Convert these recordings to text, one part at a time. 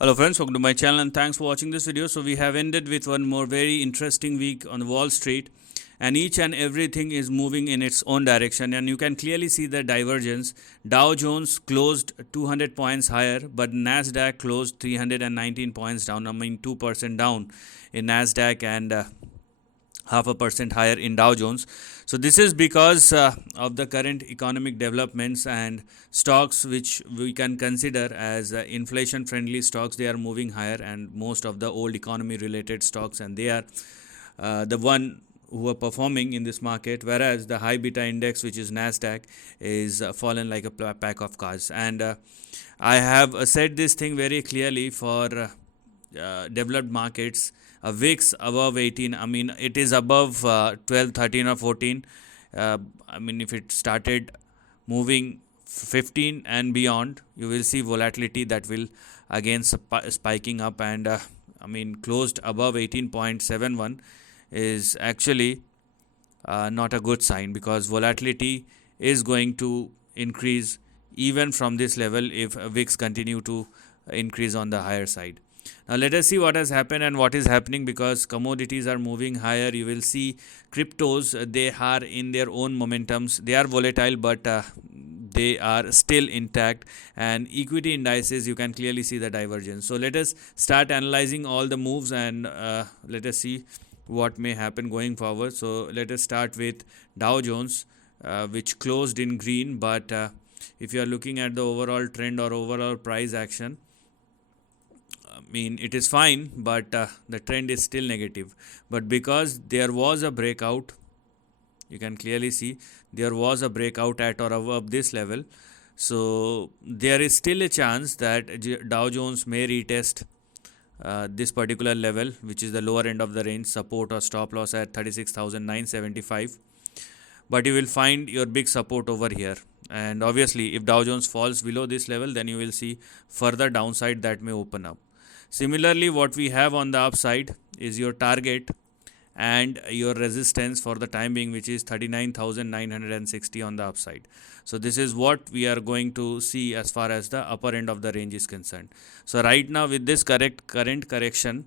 Hello friends, welcome to my channel and thanks for watching this video. So we have ended with one more very interesting week on Wall Street, and each and everything is moving in its own direction, and you can clearly see the divergence. Dow Jones closed 200 points higher, but NASDAQ closed 319 points down, 2% down in NASDAQ and 0.5% higher in Dow Jones. So this is because of the current economic developments and stocks which we can consider as inflation friendly stocks. They are moving higher, and most of the old economy related stocks, and they are the one who are performing in this market, whereas the high beta index, which is NASDAQ, is fallen like a pack of cards. And I have said this thing very clearly for developed markets. A VIX above 18, it is above 12, 13 or 14. If it started moving 15 and beyond, you will see volatility that will again spiking up, and closed above 18.71 is actually not a good sign, because volatility is going to increase even from this level if VIX continue to increase on the higher side. Now let us see what has happened and what is happening, because commodities are moving higher. You will see cryptos, they are in their own momentums. They are volatile, but they are still intact, and equity indices, you can clearly see the divergence. So let us start analyzing all the moves, and let us see what may happen going forward. So let us start with Dow Jones, which closed in green, but if you are looking at the overall trend or overall price action, it is fine, but the trend is still negative. But because there was a breakout, you can clearly see there was a breakout at or above this level. So there is still a chance that Dow Jones may retest this particular level, which is the lower end of the range, support or stop loss at 36,975. But you will find your big support over here. And obviously, if Dow Jones falls below this level, then you will see further downside that may open up. Similarly, what we have on the upside is your target and your resistance for the time being, which is 39,960 on the upside. So this is what we are going to see as far as the upper end of the range is concerned. So right now, with this current correction,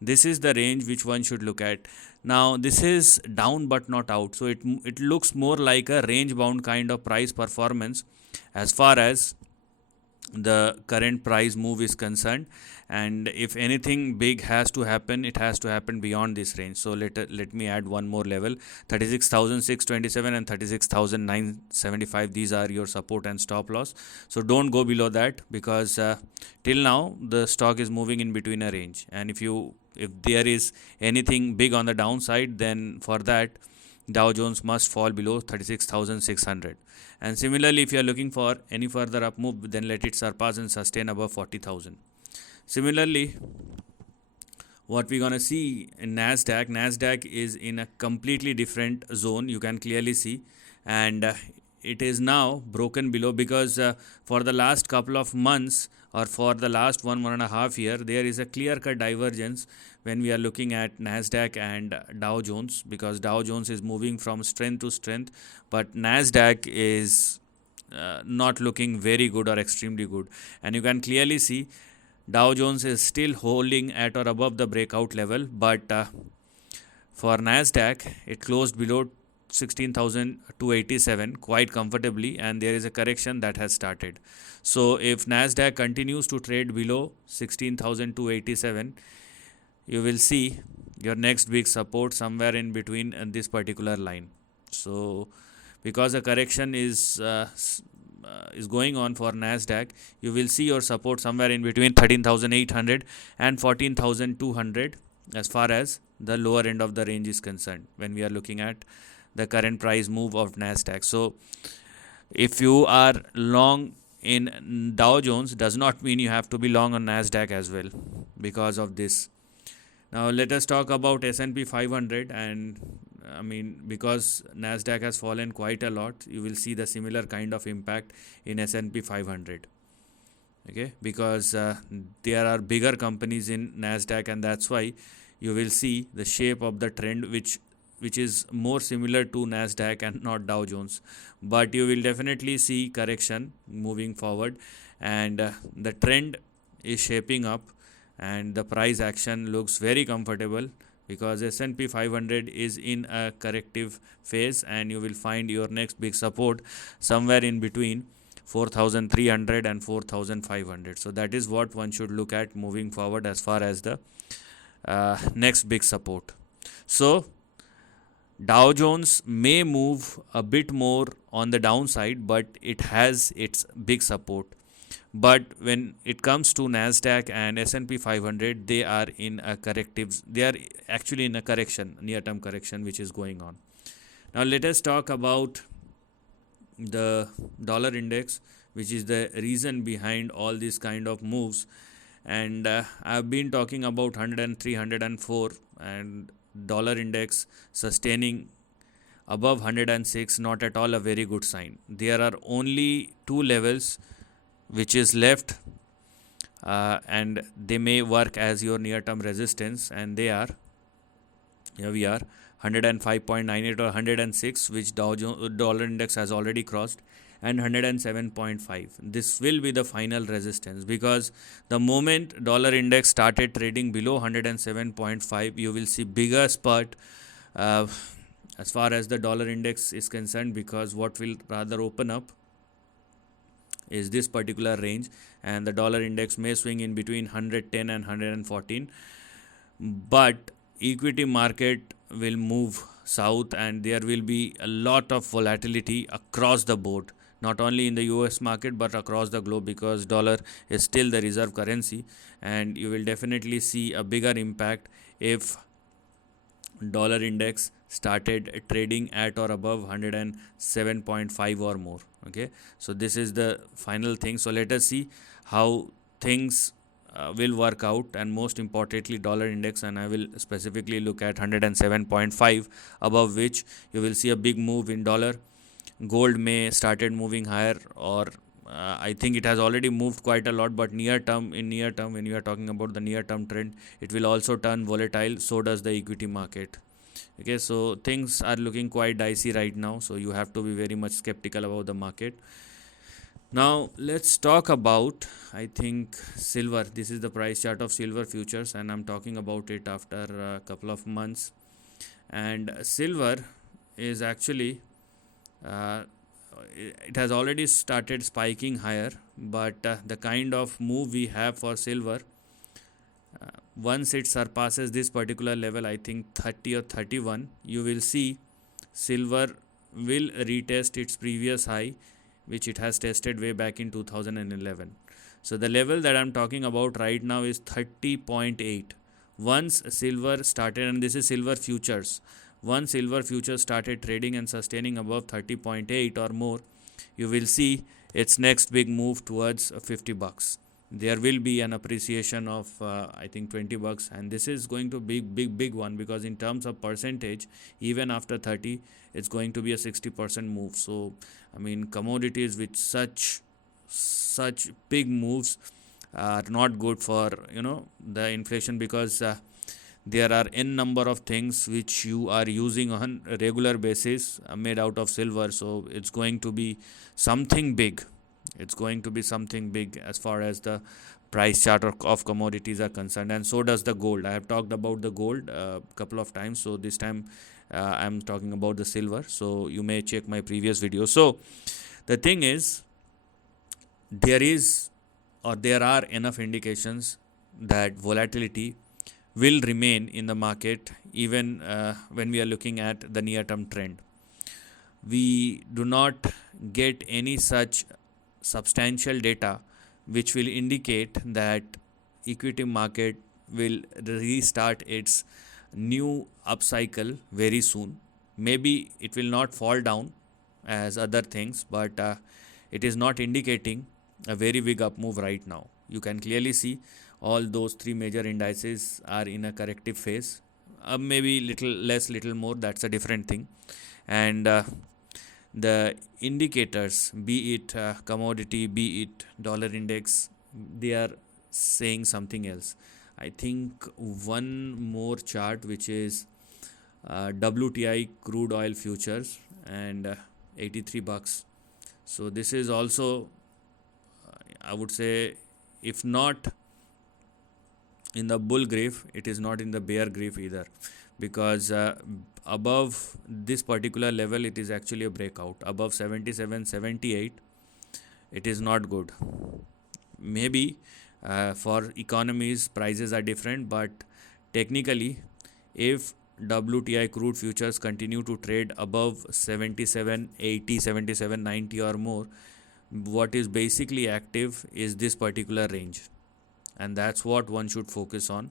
this is the range which one should look at. Now this is down but not out, so it looks more like a range bound kind of price performance as far as the current price move is concerned. And if anything big has to happen, it has to happen beyond this range. So let me add one more level, 36,627 and 36,975. These are your support and stop loss. So don't go below that, because till now the stock is moving in between a range, and if there is anything big on the downside, then for that Dow Jones must fall below 36,600. And similarly, if you are looking for any further up move, then let it surpass and sustain above 40,000. Similarly, what we're going to see in NASDAQ is in a completely different zone, you can clearly see, and it is now broken below, because for the last couple of months or for the last 1.5 year, there is a clear-cut divergence when we are looking at NASDAQ and Dow Jones, because Dow Jones is moving from strength to strength, but NASDAQ is not looking very good or extremely good. And you can clearly see Dow Jones is still holding at or above the breakout level, but for NASDAQ, it closed below 16,287 quite comfortably, and there is a correction that has started. So if NASDAQ continues to trade below 16,287, you will see your next big support somewhere in between this particular line. So because a correction is going on for NASDAQ, you will see your support somewhere in between 13,800 and 14,200 as far as the lower end of the range is concerned when we are looking at the current price move of NASDAQ. So if you are long in Dow Jones, does not mean you have to be long on NASDAQ as well because of this. Now let us talk about S&P 500, and because NASDAQ has fallen quite a lot, you will see the similar kind of impact in S&P 500. Okay, because there are bigger companies in NASDAQ, and that's why you will see the shape of the trend which is more similar to NASDAQ and not Dow Jones. But you will definitely see correction moving forward, and the trend is shaping up, and the price action looks very comfortable because S&P 500 is in a corrective phase, and you will find your next big support somewhere in between 4,300 and 4,500. So that is what one should look at moving forward as far as the next big support. So Dow Jones may move a bit more on the downside, but it has its big support. But when it comes to NASDAQ and S&P 500, they are in a corrective. They are actually in a correction, near-term correction, which is going on. Now let us talk about the dollar index, which is the reason behind all these kind of moves. And I've been talking about 103, 104, and dollar index sustaining above 106, not at all a very good sign. There are only two levels which is left, and they may work as your near term resistance, and they are, here we are, 105.98 or 106, which dollar index has already crossed, and 107.5. This will be the final resistance, because the moment dollar index started trading below 107.5, you will see bigger spurt as far as the dollar index is concerned, because what will rather open up is this particular range, and the dollar index may swing in between 110 and 114. But equity market will move south, and there will be a lot of volatility across the board, not only in the US market but across the globe, because dollar is still the reserve currency, and you will definitely see a bigger impact if dollar index started trading at or above 107.5 or more. Okay, so this is the final thing. So let us see how things will work out, and most importantly dollar index, and I will specifically look at 107.5, above which you will see a big move in dollar. Gold may started moving higher, or I think it has already moved quite a lot, but near term, when you are talking about the near term trend, it will also turn volatile. So does the equity market. Okay, so things are looking quite dicey right now, so you have to be very much skeptical about the market. Now let's talk about, I think, silver. This is the price chart of silver futures, and I'm talking about it after a couple of months. And silver is actually it has already started spiking higher, but the kind of move we have for silver, once it surpasses this particular level, I think 30 or 31, you will see silver will retest its previous high, which it has tested way back in 2011. So the level that I'm talking about right now is 30.8. Once silver started, and this is silver futures, once silver futures started trading and sustaining above 30.8 or more, you will see its next big move towards $50. There will be an appreciation of I think $20, and this is going to be big one, because in terms of percentage, even after 30, it's going to be a 60% move. So I mean, commodities with such big moves are not good for the inflation, because there are n number of things which you are using on a regular basis made out of silver. So it's going to be something big. It's going to be something big as far as the price chart of commodities are concerned, and so does the gold. I have talked about the gold a couple of times, so this time I'm talking about the silver. So you may check my previous video. So the thing is, there are enough indications that volatility will remain in the market, even when we are looking at the near term trend. We do not get any such substantial data which will indicate that equity market will restart its new upcycle very soon. Maybe it will not fall down as other things, but it is not indicating a very big up move right now. You can clearly see all those three major indices are in a corrective phase. Maybe little less, little more, that's a different thing. And the indicators, be it commodity, be it dollar index, they are saying something else. I think one more chart, which is WTI crude oil futures, and $83. So this is also, I would say, if not in the bull graph, it is not in the bear graph either, because above this particular level it is actually a breakout. Above 77, 78, it is not good. Maybe for economies prices are different, but technically if WTI crude futures continue to trade above 77.80, 77.90 or more, what is basically active is this particular range, and that's what one should focus on.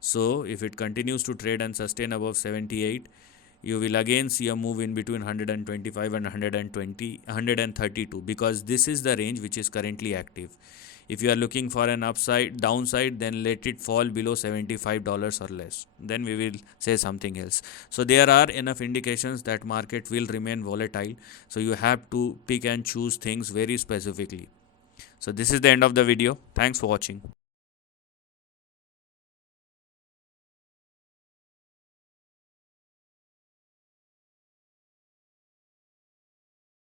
So if it continues to trade and sustain above 78, you will again see a move in between 125 and 120, 132, because this is the range which is currently active. If you are looking for an downside, then let it fall below $75 or less. Then we will say something else. So there are enough indications that market will remain volatile. So you have to pick and choose things very specifically. So this is the end of the video. Thanks for watching.